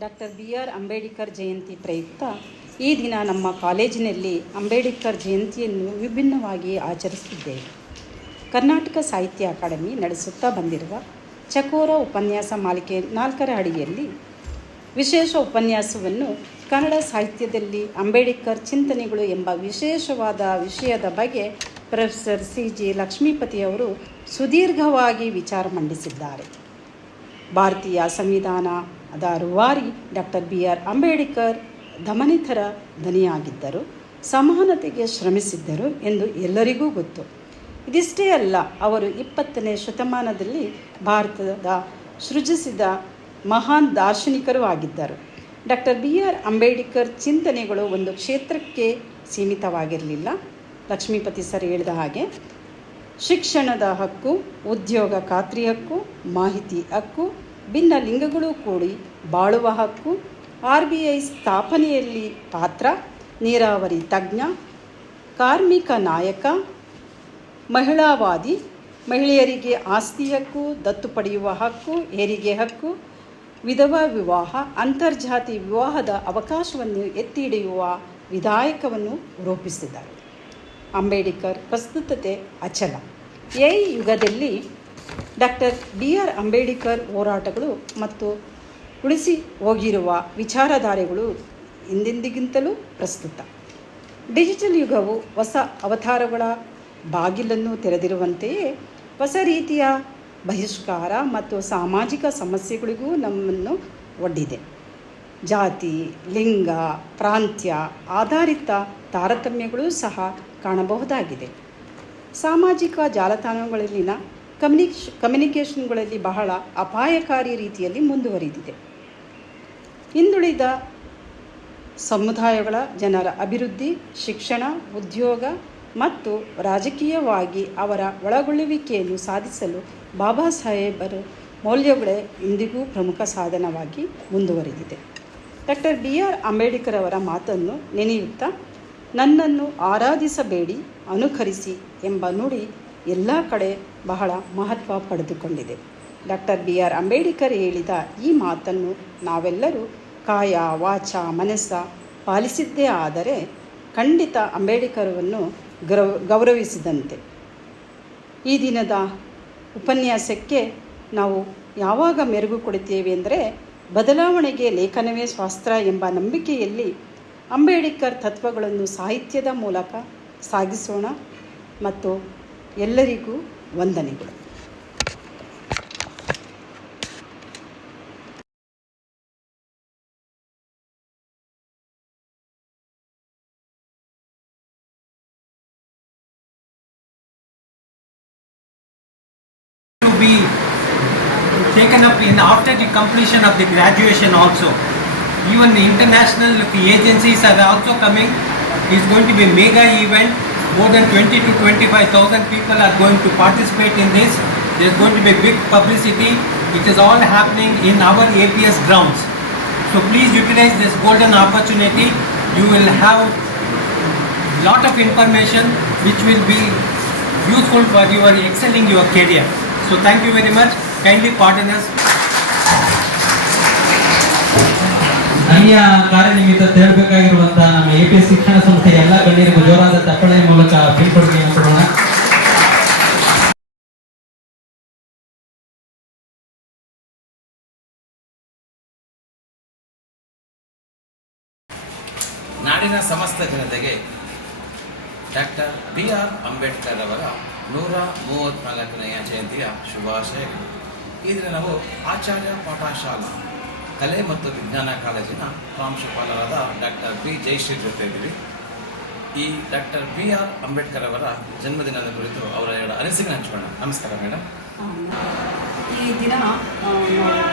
Doctor B R Ambedkar Jayanti ಪ್ರಯುಕ್ತ ಈ ದಿನ ನಮ್ಮ ಕಾಲೇಜಿನಲ್ಲಿ ಅಂಬೇಡ್ಕರ್ ಜಯಂತಿಯನ್ನು ವಿಭಿನ್ನವಾಗಿ ಆಚರಿಸುತ್ತಿದ್ದೇವೆ. ಕರ್ನಾಟಕ ಸಾಹಿತ್ಯ ಅಕಾಡೆಮಿ ನಡೆಸುತ್ತಾ ಬಂದಿರುವ ಚಕೋರ ಉಪನ್ಯಾಸ ಮಾಲಿಕೆ 4ರ ಅಡಿಯಲ್ಲಿ ವಿಶೇಷ ಉಪನ್ಯಾಸವನ್ನು ಕನ್ನಡ ಸಾಹಿತ್ಯದಲ್ಲಿ ಅಂಬೇಡ್ಕರ್ ಚಿಂತನೆಗಳು ಎಂಬ ವಿಶೇಷವಾದ ವಿಷಯದ ಬಗ್ಗೆ ಪ್ರೊಫೆಸರ್ CG ಲಕ್ಷ್ಮೀಪತಿಯವರು ಸುದೀರ್ಘವಾಗಿ ವಿಚಾರ ಮಂಡಿಸಿದ್ದಾರೆ. ಭಾರತೀಯ ಸಂವಿಧಾನದ ರೂವಾರಿ ಡಾಕ್ಟರ್ ಬಿ ಆರ್ ಅಂಬೇಡ್ಕರ್ ದಮನಿತರ ದನಿಯಾಗಿದ್ದರು, ಸಮಾನತೆಗೆ ಶ್ರಮಿಸಿದ್ದರು ಎಂದು ಎಲ್ಲರಿಗೂ ಗೊತ್ತು. ಇದಿಷ್ಟೇ ಅಲ್ಲ, ಅವರು 20ನೇ ಶತಮಾನದಲ್ಲಿ ಭಾರತದ ಸೃಜಿಸಿದ ಮಹಾನ್ ದಾರ್ಶನಿಕರೂ ಆಗಿದ್ದರು. ಡಾಕ್ಟರ್ ಬಿ ಆರ್ ಅಂಬೇಡ್ಕರ್ ಚಿಂತನೆಗಳು ಒಂದು ಕ್ಷೇತ್ರಕ್ಕೆ ಸೀಮಿತವಾಗಿರಲಿಲ್ಲ. ಲಕ್ಷ್ಮೀಪತಿ ಸರ್ ಹೇಳಿದ ಹಾಗೆ ಶಿಕ್ಷಣದ ಹಕ್ಕು, ಉದ್ಯೋಗ ಖಾತ್ರಿ ಹಕ್ಕು, ಮಾಹಿತಿ ಹಕ್ಕು, ಭಿನ್ನ ಲಿಂಗಗಳು ಕೂಡಿ ಬಾಳುವ ಹಕ್ಕು, RBI ಸ್ಥಾಪನೆಯಲ್ಲಿ ಪಾತ್ರ, ನೀರಾವರಿ ತಜ್ಞ, ಕಾರ್ಮಿಕ ನಾಯಕ, ಮಹಿಳಾವಾದಿ, ಮಹಿಳೆಯರಿಗೆ ಆಸ್ತಿ ಹಕ್ಕು, ದತ್ತು ಪಡೆಯುವ ಹಕ್ಕು, ಹೆರಿಗೆ ಹಕ್ಕು, ವಿಧವಾ ವಿವಾಹ, ಅಂತರ್ಜಾತಿ ವಿವಾಹದ ಅವಕಾಶವನ್ನು ಎತ್ತಿ ಹಿಡಿಯುವ ವಿಧಾಯಕವನ್ನು ರೂಪಿಸಿದರು. ಅಂಬೇಡ್ಕರ್ ಪ್ರಸ್ತುತತೆ ಅಚಲ. ಈ ಯುಗದಲ್ಲಿ ಡಾಕ್ಟರ್ ಬಿ ಆರ್ ಅಂಬೇಡ್ಕರ್ ಹೋರಾಟಗಳು ಮತ್ತು ಉಳಿಸಿ ಹೋಗಿರುವ ವಿಚಾರಧಾರೆಗಳು ಹಿಂದೆಂದಿಗಿಂತಲೂ ಪ್ರಸ್ತುತ. ಡಿಜಿಟಲ್ ಯುಗವು ಹೊಸ ಅವತಾರಗಳ ಬಾಗಿಲನ್ನು ತೆರೆದಿರುವಂತೆಯೇ ಹೊಸ ರೀತಿಯ ಬಹಿಷ್ಕಾರ ಮತ್ತು ಸಾಮಾಜಿಕ ಸಮಸ್ಯೆಗಳಿಗೂ ನಮ್ಮನ್ನು ಒಡ್ಡಿದೆ. ಜಾತಿ, ಲಿಂಗ, ಪ್ರಾಂತ್ಯ ಆಧಾರಿತ ತಾರತಮ್ಯಗಳೂ ಸಹ ಕಾಣಬಹುದಾಗಿದೆ. ಸಾಮಾಜಿಕ ಜಾಲತಾಣಗಳಲ್ಲಿನ ಕಮ್ಯುನಿಕೇಷನ್ಗಳಲ್ಲಿ ಬಹಳ ಅಪಾಯಕಾರಿ ರೀತಿಯಲ್ಲಿ ಮುಂದುವರಿದಿದೆ. ಹಿಂದುಳಿದ ಸಮುದಾಯಗಳ ಜನರ ಅಭಿವೃದ್ಧಿ, ಶಿಕ್ಷಣ, ಉದ್ಯೋಗ ಮತ್ತು ರಾಜಕೀಯವಾಗಿ ಅವರ ಒಳಗೊಳ್ಳುವಿಕೆಯನ್ನು ಸಾಧಿಸಲು ಬಾಬಾ ಸಾಹೇಬರ ಮೌಲ್ಯಗಳೇ ಇಂದಿಗೂ ಪ್ರಮುಖ ಸಾಧನವಾಗಿ ಮುಂದುವರಿದಿದೆ. ಡಾಕ್ಟರ್ ಬಿ ಆರ್ ಅಂಬೇಡ್ಕರ್ ಅವರ ಮಾತನ್ನು ನೆನೆಯುತ್ತಾ, ನನ್ನನ್ನು ಆರಾಧಿಸಬೇಡಿ, ಅನುಕರಿಸಿ ಎಂಬ ನುಡಿ ಎಲ್ಲ ಕಡೆ ಬಹಳ ಮಹತ್ವ ಪಡೆದುಕೊಂಡಿದೆ. ಡಾಕ್ಟರ್ ಬಿ ಆರ್ ಅಂಬೇಡ್ಕರ್ ಹೇಳಿದ ಈ ಮಾತನ್ನು ನಾವೆಲ್ಲರೂ ಕಾಯ ವಾಚ ಮನಸ್ಸ ಪಾಲಿಸಿದ್ದೇ ಆದರೆ ಖಂಡಿತ ಅಂಬೇಡ್ಕರವನ್ನು ಗೌರವಿಸಿದಂತೆ. ಈ ದಿನದ ಉಪನ್ಯಾಸಕ್ಕೆ ನಾವು ಯಾವಾಗ ಮೆರುಗು ಕೊಡುತ್ತೇವೆ ಎಂದರೆ, ಬದಲಾವಣೆಗೆ ಲೇಖನವೇ ಶಾಸ್ತ್ರ ಎಂಬ ನಂಬಿಕೆಯಲ್ಲಿ ಅಂಬೇಡ್ಕರ್ ತತ್ವಗಳನ್ನು ಸಾಹಿತ್ಯದ ಮೂಲಕ ಸಾಗಿಸೋಣ. ಮತ್ತು ಎಲ್ಲರಿಗೂ ವಂದನೆಗಳು. Be taken up in after the completion of the graduation also. Even the international agencies are also coming. It's going to be a mega event. More than 20 to 25,000 people are going to participate in this. There's going to be big publicity. It is all happening in our APS grounds. So please utilize this golden opportunity. You will have lot of information which will be useful for your excelling your career. So thank you very much. Kindly pardon us. ಅನ್ಯ ಕಾರ್ಯನಿಮಿತ್ತ ತೆರಳಬೇಕಾಗಿರುವಂತಹ ನಮ್ಮ APS ಶಿಕ್ಷಣ ಸಂಸ್ಥೆಯ ಎಲ್ಲ ಗಣ್ಯರಿಗೂ ಜೋರಾದ ಚಪ್ಪಾಳೆ ಮೂಲಕ ಬೀಳ್ಕೊಡುಗೆಯನ್ನು ಕೊಡೋಣ. ನಾಡಿನ ಸಮಸ್ತ ಜನತೆಗೆ ಡಾಕ್ಟರ್ ಬಿ ಆರ್ ಅಂಬೇಡ್ಕರ್ ಅವರ 134ನೆಯ ಜಯಂತಿಯ ಶುಭಾಶಯಗಳು. ಈ ದಿನ ನಾವು ಆಚಾರ್ಯ ಪಾಠಶಾಲಾ ಕಲೆ ಮತ್ತು ವಿಜ್ಞಾನ ಕಾಲೇಜಿನ ಪ್ರಾಂಶುಪಾಲರಾದ ಡಾಕ್ಟರ್ ಬಿ ಜಯಶ್ರೀ ಜೊತೆ ಇದ್ದೀವಿ. ಈ ಡಾಕ್ಟರ್ ಬಿ ಆರ್ ಅಂಬೇಡ್ಕರ್ ಅವರ ಜನ್ಮದಿನದ ಕುರಿತು ಅವರ ಎರಡು ಅನಿಸಿಕೆ ಹಂಚಿಕೊಳ್ಳೋಣ. ನಮಸ್ಕಾರ ಮೇಡಮ್. ಈ ದಿನ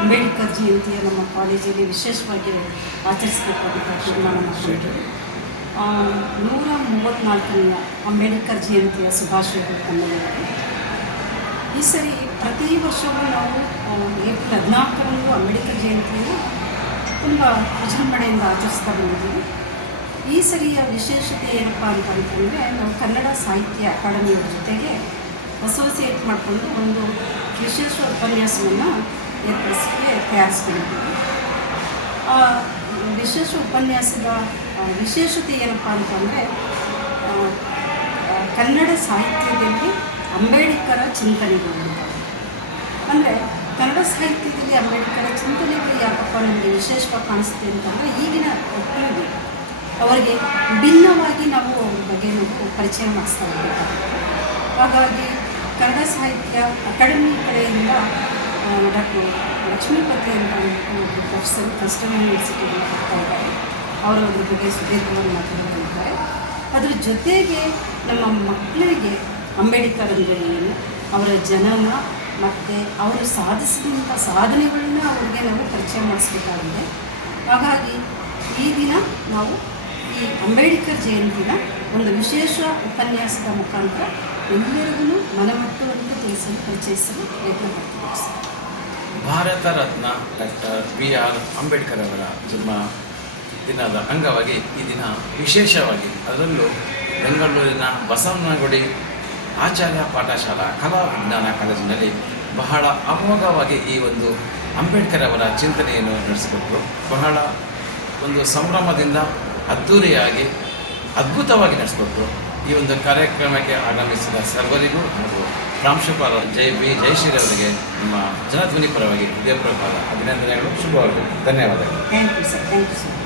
ಅಂಬೇಡ್ಕರ್ ಜಯಂತಿಯ ನಮ್ಮ ಕಾಲೇಜಲ್ಲಿ ವಿಶೇಷವಾಗಿ ಆಚರಿಸಬೇಕಾದ ತೀರ್ಮಾನ ಮಾಡಿಕೊಂಡಿದ್ದೇವೆ. 134ನೆಯ ಅಂಬೇಡ್ಕರ್ ಜಯಂತಿಯ ಶುಭಾಶಯಗಳು ತಮ್ಮೆಲ್ಲರಿಗೂ. ಈ ಸರಿ ಪ್ರತಿ ವರ್ಷವೂ ನಾವು ಏಪ್ರಿಲ್ 14ರಂದು ಅಂಬೇಡ್ಕರ್ ಜಯಂತಿಯನ್ನು ತುಂಬ ವಿಜೃಂಭಣೆಯಿಂದ ಆಚರಿಸ್ತಾ ಬಂದಿದ್ದೀವಿ. ಈ ಸರಿಯ ವಿಶೇಷತೆ ಏನಪ್ಪ ಅಂತಂದರೆ, ನಾವು ಕನ್ನಡ ಸಾಹಿತ್ಯ ಅಕಾಡೆಮಿಯ ಜೊತೆಗೆ ಅಸೋಸಿಯೇಟ್ ಮಾಡಿಕೊಂಡು ಒಂದು ವಿಶೇಷ ಉಪನ್ಯಾಸವನ್ನು ಏರ್ಪಡಿಸಲಿಕ್ಕೆ ತಯಾರಿಸ್ಕೊಂಡಿದ್ದೀವಿ. ಆ ವಿಶೇಷ ಉಪನ್ಯಾಸದ ವಿಶೇಷತೆ ಏನಪ್ಪ ಅಂತಂದರೆ ಕನ್ನಡ ಸಾಹಿತ್ಯದಲ್ಲಿ ಅಂಬೇಡ್ಕರ ಚಿಂತನೆಗಳು ಅಂತ. ಅಂದರೆ ಕನ್ನಡ ಸಾಹಿತ್ಯದಲ್ಲಿ ಅಂಬೇಡ್ಕರ ಚಿಂತನೆಗಳು ಯಾಕಪ್ಪ ನಮಗೆ ವಿಶೇಷವಾಗಿ ಕಾಣಿಸುತ್ತೆ ಅಂತಂದರೆ ಈಗಿನ ಮಕ್ಕಳಿಗೆ ಅವರಿಗೆ ಭಿನ್ನವಾಗಿ ನಾವು ಅವ್ರ ಬಗ್ಗೆ ನಾವು ಪರಿಚಯ ಮಾಡಿಸ್ತಾ ಹೋಗಬೇಕಾಗುತ್ತೆ. ಹಾಗಾಗಿ ಕನ್ನಡ ಸಾಹಿತ್ಯ ಅಕಾಡೆಮಿ ಕಡೆಯಿಂದ ಡಾಕ್ಟರ್ ಲಕ್ಷ್ಮೀಪತಿ ಅಂತ ಒಂದು ಪ್ರೊಫೆಸರ್ ಕಸ್ಟಮ್ ಯೂನಿವರ್ಸಿಟಿಯಲ್ಲಿ ಹೋಗ್ತಾ ಇದ್ದಾರೆ. ಅವರ ಒಂದು ಬಗ್ಗೆ ಸುದೀರ್ಘವಾಗಿ ಮಾತನಾಡಿದ್ದಾರೆ. ಅದ್ರ ಜೊತೆಗೆ ನಮ್ಮ ಮಕ್ಕಳಿಗೆ ಅಂಬೇಡ್ಕರ್ ಅಂದರೆ ಏನು, ಅವರ ಜನನ ಮತ್ತು ಅವರು ಸಾಧಿಸಿದಂಥ ಸಾಧನೆಗಳನ್ನ ಅವ್ರಿಗೆ ನಾವು ಪರಿಚಯ ಮಾಡಿಸ್ಬೇಕಾಗಿದೆ. ಹಾಗಾಗಿ ಈ ದಿನ ನಾವು ಈ ಅಂಬೇಡ್ಕರ್ ಜಯಂತಿನ ಒಂದು ವಿಶೇಷ ಉಪನ್ಯಾಸದ ಮುಖಾಂತರ ಎಲ್ಲರಿಗೂ ಮನಮುಟ್ಟುವಂತೆ ತಿಳಿಸಲು ಪರಿಚಯಿಸಲು ಪ್ರಯತ್ನ ಮಾಡ್ತೀವಿ. ಭಾರತ ರತ್ನ ಡಾಕ್ಟರ್ BR ಅಂಬೇಡ್ಕರ್ ಅವರ ಜನ್ಮ ದಿನದ ಅಂಗವಾಗಿ ಈ ದಿನ ವಿಶೇಷವಾಗಿ, ಅದರಲ್ಲೂ ಬೆಂಗಳೂರಿನ ಬಸವನಗುಡಿ ಆಚಾರ್ಯ ಪಾಠಶಾಲಾ ಕಲಾ ವಿಜ್ಞಾನ ಕಾಲೇಜಿನಲ್ಲಿ ಬಹಳ ಅಮೋಘವಾಗಿ ಈ ಒಂದು ಅಂಬೇಡ್ಕರ್ ಅವರ ಚಿಂತನೆಯನ್ನು ನಡೆಸಿಕೊಟ್ಟರು. ಬಹಳ ಒಂದು ಸಂಭ್ರಮದಿಂದ ಅದ್ಧೂರಿಯಾಗಿ ಅದ್ಭುತವಾಗಿ ನಡೆಸಿಕೊಟ್ರು. ಈ ಒಂದು ಕಾರ್ಯಕ್ರಮಕ್ಕೆ ಆಗಮಿಸಿದ ಸರ್ವರಿಗೂ ಹಾಗೂ ಪ್ರಾಂಶುಪಾಲ ಜಯಶ್ರೀ ಅವರಿಗೆ ನಮ್ಮ ಜನಧ್ವನಿ ಪರವಾಗಿ ಹೃದಯಪೂರ್ವಕವಾದ ಅಭಿನಂದನೆಗಳು, ಶುಭವಾಗಲಿ. ಧನ್ಯವಾದಗಳು. Thank you sir.